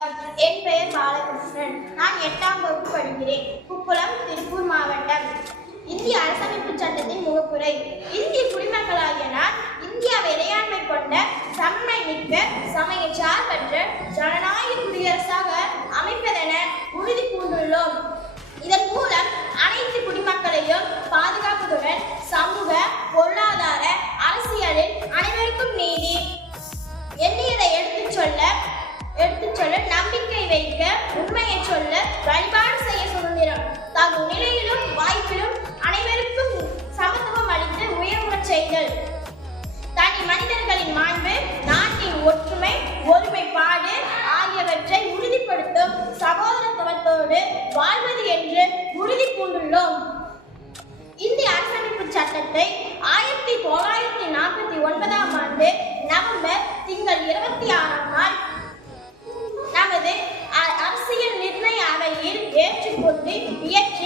என் பெயர் பாலகிருஷ்ணன். நான் 8ஆம் வகுப்பு படிக்கிறேன். குப்புளம், திருப்பூர் மாவட்டம். இந்திய அரசமைப்பு சட்டத்தின் முகப்புரை. இந்திய குடிமக்களாகிய நான் இந்தியாவை இறையாண்மை கொண்ட சமமை மிக்க சமய சார்பற்ற ஜனநாயக குடியரசாக அமைப்பதென உறுதி பூண்டுள்ளோம். இதன் மூலம் அனைத்து குடிமக்களையும் பாதுகாப்பதுடன் சமூக, பொருளாதார, அரசியலில் அனைவருக்கும் நீதி, எண்ணியதை எடுத்துச் சொல்ல நம்பிக்கை வைக்க, உண்மையை சொல்ல, வழிபாடு செய்ய சுதந்திரம், தகும் நிலையிலும் வாய்ப்பிலும் அனைவருக்கும் சமத்துவம் அளித்து உயர்வுறச் செய்தல், தனி மனிதர்களின் மாண்பு, நாட்டின் ஒற்றுமை, ஒருமைப்பாடு ஆகியவற்றை உறுதிப்படுத்தும் சகோதரத்துவத்தோடு வாழ்வது என்று உறுதி பூண்டுள்ளோம். இந்திய அரசமைப்பு சட்டத்தை 1949ஆம் ஆண்டு நவம்பர் திங்கள் 26ஆம் நாள் நமது அரசியல் நிர்ணய அவையில் ஏற்றுக்கொண்டு இயற்றி